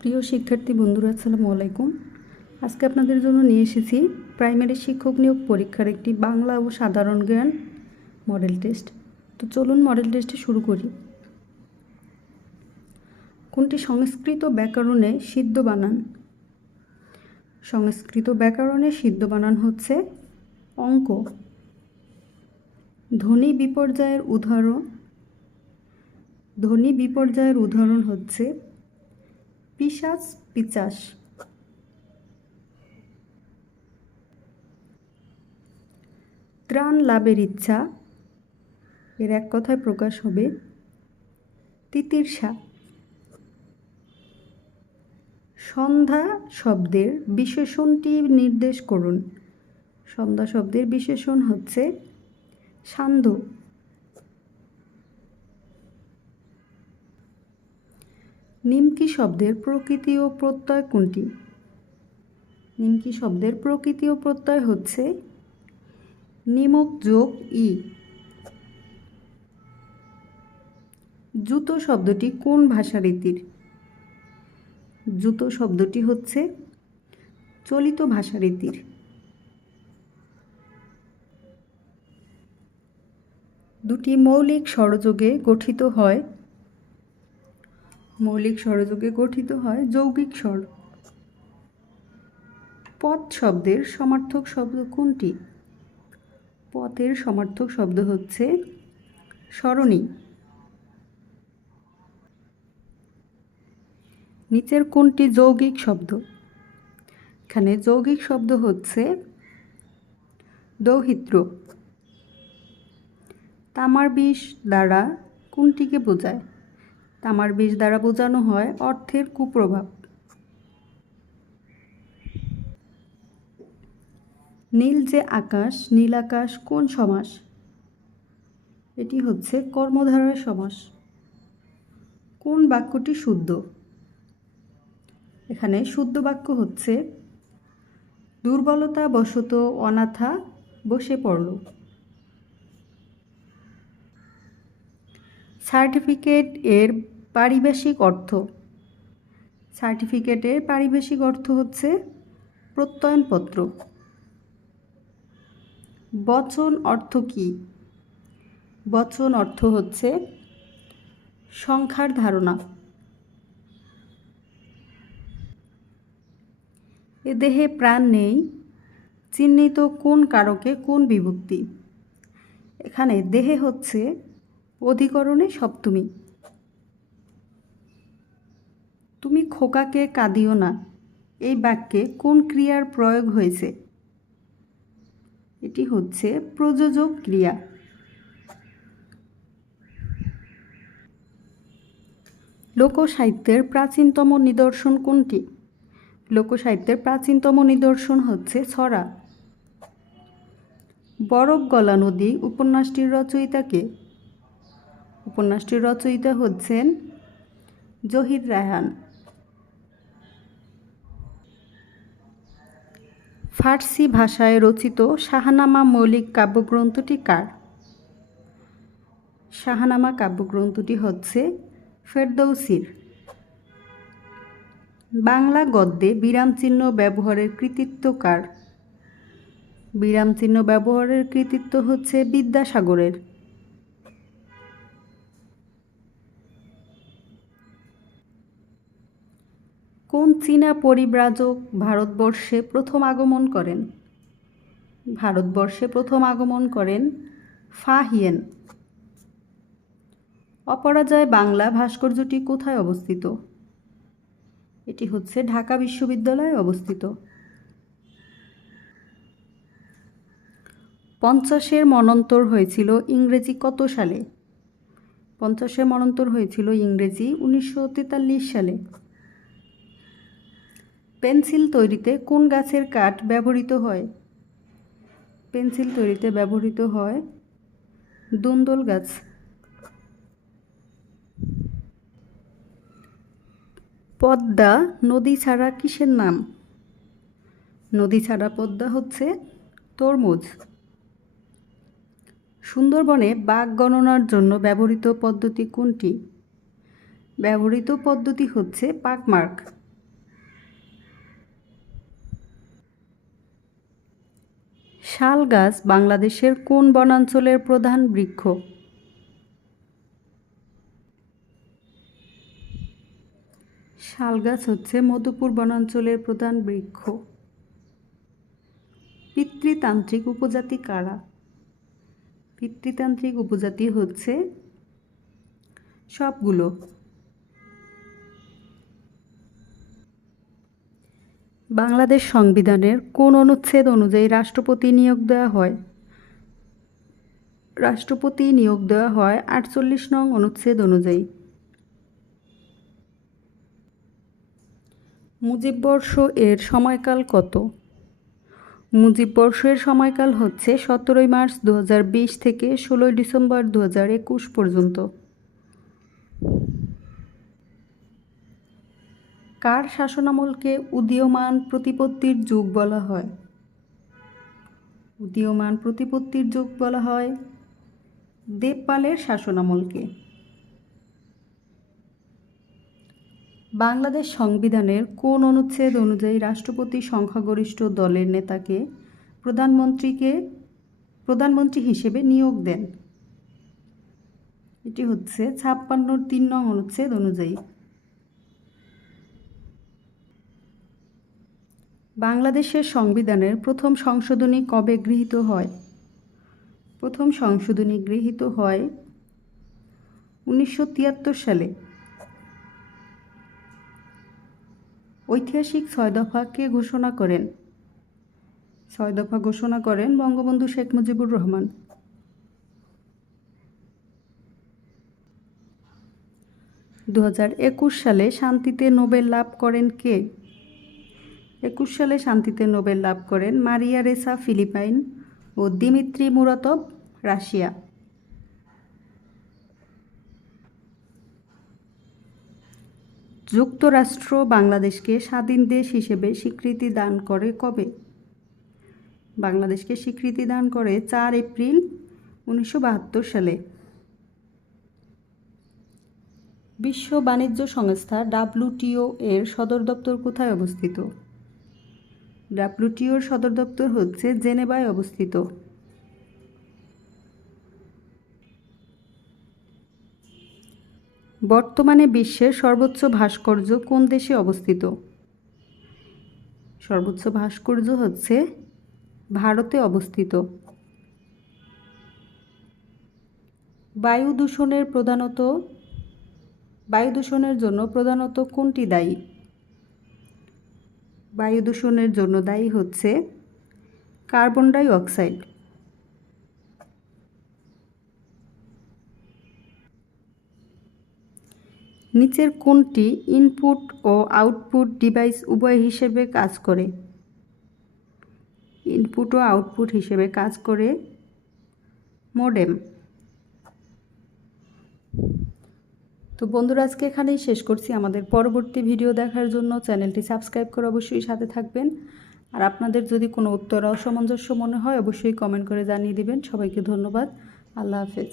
প্রিয় শিক্ষার্থী বন্ধুরা, আসসালামু আলাইকুম। আজকে আপনাদের জন্য নিয়ে এসেছি প্রাইমারি শিক্ষক নিয়োগ পরীক্ষার একটি বাংলা ও সাধারণ জ্ঞান মডেল টেস্ট। তো চলুন মডেল টেস্টে শুরু করি। কোনটি সংস্কৃত ব্যাকরণে সিদ্ধ বানান? সংস্কৃত ব্যাকরণে সিদ্ধ বানান হচ্ছে অঙ্ক। ধ্বনি বিপর্যয়ের উদাহরণ হচ্ছে পিশাচ, পিচাস। ত্রাণ লাভের ইচ্ছা এর এক কথায় প্রকাশ হবে তিতির্ষা। সন্ধ্যা শব্দের বিশেষণটি নির্দেশ করুন। সন্ধ্যা শব্দের বিশেষণ হচ্ছে সান্ধ্য। নিমকি শব্দের প্রকৃতি ও প্রত্যয় কোনটি? নিমকি শব্দের প্রকৃতি ও প্রত্যয় হচ্ছে নিমক যোগ ই। জুতো শব্দটি কোন ভাষারীতির? জুতো শব্দটি হচ্ছে চলিত ভাষারীতির। দুটি মৌলিক স্বরযোগে গঠিত হয় যৌগিক স্বর। পথ শব্দের সমার্থক শব্দ কোনটি? পথের সমার্থক শব্দ হচ্ছে সরণি। নিচের কোনটি যৌগিক শব্দ? এখানে যৌগিক শব্দ হচ্ছে দৌহিত্র। তামার বিষ দ্বারা কোনটিকে বোঝায়? তামার বিষ দ্বারা বোঝানো হয় অর্থের কুপ্রভাব। নীল যে আকাশ, নীল আকাশ কোন সমাস? এটি হচ্ছে কর্মধারয় সমাস। কোন বাক্যটি শুদ্ধ? এখানে শুদ্ধ বাক্য হচ্ছে দুর্বলতা বশত অনাথা বসে পড়ল। সার্টিফিকেট এর পারিভাষিক অর্থ। সার্টিফিকেটের পারিভাষিক অর্থ হচ্ছে প্রত্যয়নপত্র। বচন অর্থ কী? বচন অর্থ হচ্ছে সংখ্যার ধারণা। এ দেহে প্রাণ নেই চিহ্নিত কোন কারকে কোন বিভক্তি? এখানে দেহে হচ্ছে অধিকরণে সপ্তমী। তুমি খোকাকে কাঁদিও না এই বাক্যে কোন ক্রিয়ার প্রয়োগ হয়েছে? এটি হচ্ছে প্রযোজক ক্রিয়া। লোকসাহিত্যের প্রাচীনতম নিদর্শন কোনটি? লোকসাহিত্যের প্রাচীনতম নিদর্শন হচ্ছে ছড়া। বরফ গলা নদী উপন্যাসটির রচয়িতা কে? উপন্যাসটির রচয়িতা হচ্ছেন জহির রায়হান। ফার্সি ভাষায় রচিত শাহনামা মৌলিক কাব্যগ্রন্থটি কার? শাহনামা কাব্যগ্রন্থটি হচ্ছে ফেরদৌসির। বাংলা গদ্যে বিরামচিহ্ন ব্যবহারের কৃতিত্ব কার? বিরামচিহ্ন ব্যবহারের কৃতিত্ব হচ্ছে বিদ্যাসাগরের। কোন চীনা পরিব্রাজক ভারতবর্ষে প্রথম আগমন করেন? ভারতবর্ষে প্রথম আগমন করেন ফা হিয়েন। অপরাজয় বাংলা ভাস্কর্যটি কোথায় অবস্থিত? এটি হচ্ছে ঢাকা বিশ্ববিদ্যালয়ে অবস্থিত। পঞ্চাশের মন্বন্তর হয়েছিল ইংরেজি কত সালে? পঞ্চাশের মন্বন্তর হয়েছিল ইংরেজি 1943 সালে। পেন্সিল তৈরিতে কোন গাছের কাঠ ব্যবহৃত হয়? পেন্সিল তৈরিতে ব্যবহৃত হয় দন্দল গাছ। পদ্মা নদী ছাড়া কিসের নাম? নদী ছাড়া পদ্মা হচ্ছে তরমুজ। সুন্দরবনে বাঘ গণনার জন্য ব্যবহৃত পদ্ধতি কোনটি? ব্যবহৃত পদ্ধতি হচ্ছে পাকমার্ক। শাল গাছ বাংলাদেশের কোন বনাঞ্চলের প্রধান বৃক্ষ? শাল গাছ হচ্ছে মধুপুর বনাঞ্চলের প্রধান বৃক্ষ। পিতৃতান্ত্রিক উপজাতি কারা? পিতৃতান্ত্রিক উপজাতি হচ্ছে সবগুলো। বাংলাদেশ সংবিধানের কোন অনুচ্ছেদ অনুযায়ী রাষ্ট্রপতি নিয়োগ দেওয়া হয়? রাষ্ট্রপতি নিয়োগ দেওয়া হয় 48 নং অনুচ্ছেদ অনুযায়ী। মুজিববর্ষ এর সময়কাল কত? মুজিববর্ষের সময়কাল হচ্ছে 17 মার্চ 2020 থেকে 16 ডিসেম্বর 2021 পর্যন্ত। কার শাসনামলকে উদীয়মান প্রতিপত্তির যুগ বলা হয়? উদীয়মান প্রতিপত্তির যুগ বলা হয় দেবপালের শাসনামলকে। বাংলাদেশ সংবিধানের কোন অনুচ্ছেদ অনুযায়ী রাষ্ট্রপতি সংখ্যাগরিষ্ঠ দলের নেতাকে প্রধানমন্ত্রী হিসেবে নিয়োগ দেন? এটি হচ্ছে 56 নং অনুচ্ছেদ অনুযায়ী। বাংলাদেশের সংবিধানের প্রথম সংশোধনী কবে গৃহীত হয়? প্রথম সংশোধনী গৃহীত হয় 1973 সালে। ঐতিহাসিক 6 দফা কে ঘোষণা করেন? 6 দফা ঘোষণা করেন বঙ্গবন্ধু শেখ মুজিবুর রহমান। দু 2021 সালে শান্তিতে নোবেল লাভ করেন কে? 21 সালে শান্তিতে নোবেল লাভ করেন মারিয়া রেসা ফিলিপাইন ও দিমিত্রি মুরাতভ রাশিয়া। যুক্তরাষ্ট্র বাংলাদেশকে স্বাধীন দেশ হিসেবে স্বীকৃতি দান করে কবে? বাংলাদেশকে স্বীকৃতি দান করে 4 এপ্রিল 1972 সালে। বিশ্ব বাণিজ্য সংস্থা WTO এর সদর দপ্তর কোথায় অবস্থিত? WTO এর সদর দপ্তর হচ্ছে জেনেভায় অবস্থিত। বর্তমানে বিশ্বের সর্বোচ্চ ভাস্কর্য কোন দেশে অবস্থিত? সর্বোচ্চ ভাস্কর্য হচ্ছে ভারতে অবস্থিত। বায়ু দূষণের জন্য প্রধানত কোনটি দায়ী? বায়ু দূষণের জন্য দায়ী হচ্ছে কার্বন ডাই অক্সাইড। নিচের কোনটি ইনপুট ও আউটপুট ডিভাইস উভয় হিসেবে কাজ করে? ইনপুট ও আউটপুট হিসেবে কাজ করে মডেম। তো বন্ধুরা, আজকে এখানেই শেষ করছি। আমাদের পরবর্তী ভিডিও দেখার জন্য চ্যানেলটি সাবস্ক্রাইব করে অবশ্যই সাথে থাকবেন। আর আপনাদের যদি কোনো উত্তর অসামঞ্জস্য মনে হয় অবশ্যই কমেন্ট করে জানিয়ে দিবেন। সবাইকে ধন্যবাদ। আল্লাহ হাফেজ।